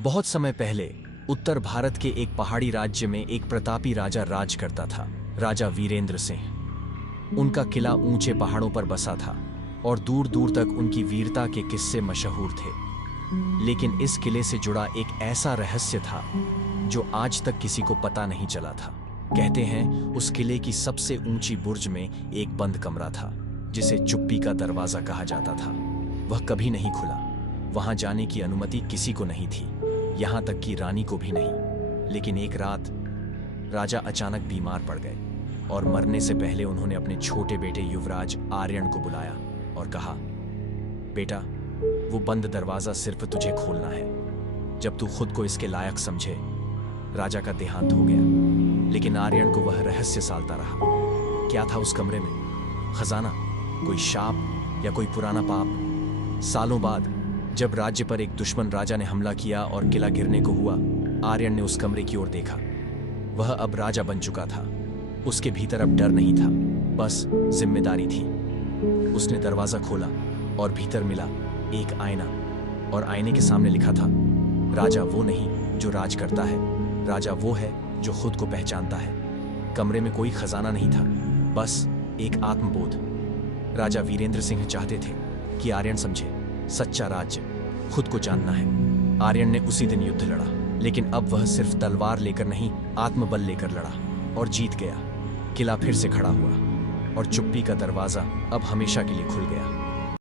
बहुत समय पहले उत्तर भारत के एक पहाड़ी राज्य में एक प्रतापी राजा राज करता था। राजा वीरेंद्र सिंह। उनका किला ऊंचे पहाड़ों पर बसा था और दूर दूर तक उनकी वीरता के किस्से मशहूर थे। लेकिन इस किले से जुड़ा एक ऐसा रहस्य था जो आज तक किसी को पता नहीं चला था। कहते हैं उस किले की सबसे ऊंची बुर्ज में एक बंद कमरा था जिसे चुप्पी का दरवाजा कहा जाता था। वह कभी नहीं खुला। वहां जाने की अनुमति किसी को नहीं थी, यहां तक कि रानी को भी नहीं। लेकिन एक रात राजा अचानक बीमार पड़ गए और मरने से पहले उन्होंने अपने छोटे बेटे युवराज आर्यन को बुलाया और कहा, बेटा, वो बंद दरवाजा सिर्फ तुझे खोलना है जब तू खुद को इसके लायक समझे। राजा का देहांत हो गया, लेकिन आर्यन को वह रहस्य सालता रहा। क्या था उस कमरे में? खजाना? कोई शाप या कोई पुराना पाप? सालों बाद जब राज्य पर एक दुश्मन राजा ने हमला किया और किला गिरने को हुआ, आर्यन ने उस कमरे की ओर देखा। वह अब राजा बन चुका था। उसके भीतर अब डर नहीं था, बस जिम्मेदारी थी। उसने दरवाजा खोला और भीतर मिला एक आईना, और आईने के सामने लिखा था, राजा वो नहीं जो राज करता है, राजा वो है जो खुद को पहचानता है। कमरे में कोई खजाना नहीं था, बस एक आत्मबोध। राजा वीरेंद्र सिंह चाहते थे कि आर्यन समझे, सच्चा राज्य खुद को जानना है। आर्यन ने उसी दिन युद्ध लड़ा, लेकिन अब वह सिर्फ तलवार लेकर नहीं, आत्मबल लेकर लड़ा और जीत गया। किला फिर से खड़ा हुआ और चुप्पी का दरवाजा अब हमेशा के लिए खुल गया।